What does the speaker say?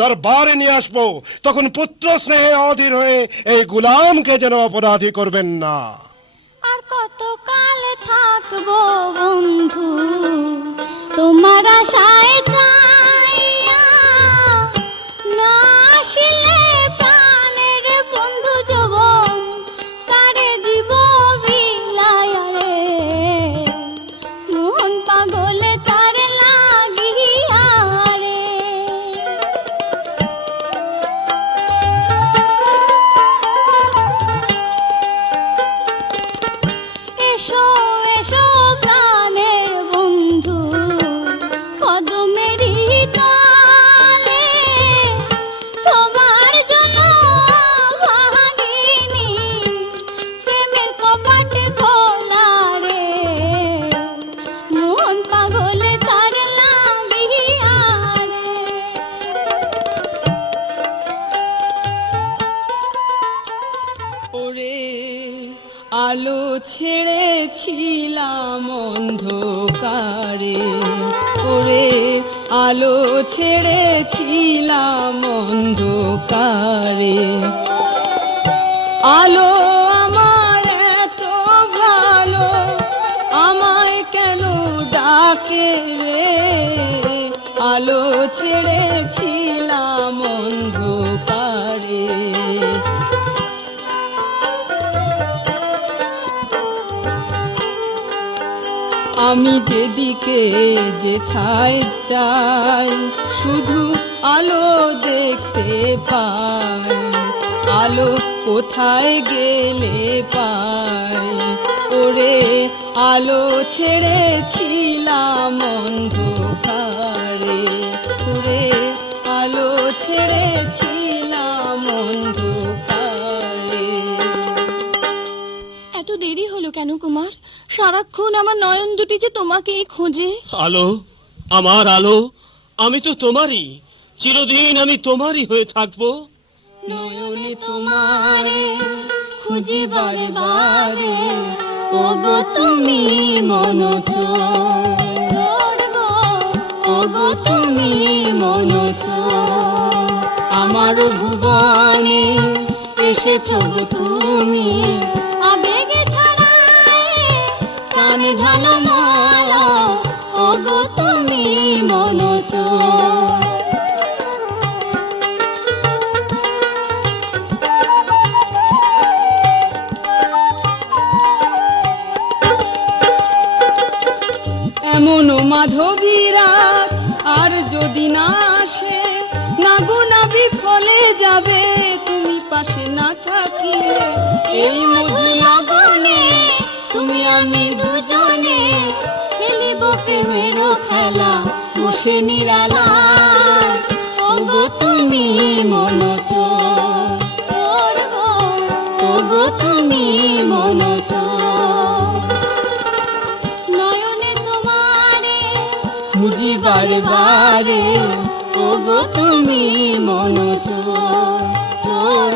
দরবারে নিয়ে আসবো, তখন পুত্র স্নেহে অধীর হয়ে এই গোলামকে যেন অপরাধী করবেন না। আর কত কালে থাকবো বন্ধু তোমার আশায় চাইয়া, না আসিলে প্রাণের বন্ধু যৌবন তারে দিব বিলায়া রে, মন পাগল তারে লাগিয়া রে। এসো এসো প্রাণের বন্ধু কদমেরই তলে, তোমার জন্য ভাগিনী প্রেমের কপাট খোলা রে, মন পাগল তার লাগিয়া রে। ওরে আলো ছেড়েছিলাম অন্ধকারে, ওরে আলো ছেড়েছিলাম অন্ধকারে, আলো আমার এত ভালো আমায় কেন ডাকে রে, আলো ছেড়েছিলাম অন্ধকারে। আমি যেদিকে যেথায় যাই শুধু আলো দেখতে পাই, আলো কোথায় গেলে পাই, ওরে আলো ছেড়েছিলাম অন্ধকারে, ওরে আলো ছেড়েছিলাম অন্ধকারে। এত দেরি হলো কেন কুমার? সারাক্ষণ আমার নয়ন দুটি যে তোমাকেই খোঁজে। আলো, আমার আলো, আমি তো তোমারই, চিরদিন আমি তোমারই হয়ে থাকবো। নয়নে তোমারে খুঁজি বারে বারে, ওগো তুমি মনোচোর গো, ওগো তুমি মনোচোর, আমার ভুবনে এসেছো গো তুমি, আবেগে ছড়ায় প্রাণে ঝলমল, ওগো তুমি মনোচোর। এমন মাধবী রাত আর যদি না আসে, না গুনা বিফলে যাবে তুমি পাশে না থাকিলে, এই মধু লগনে তুমি আমি দুজনে খেলিব প্রেমের খেলা বসে নিরালায়, ওগো তুমি মনোচোর গো, ওগো তুমি মনোচোর, নয়নে তোমারে খুঁজি বারে বারে, ওগো তুমি মনোচোর, চোর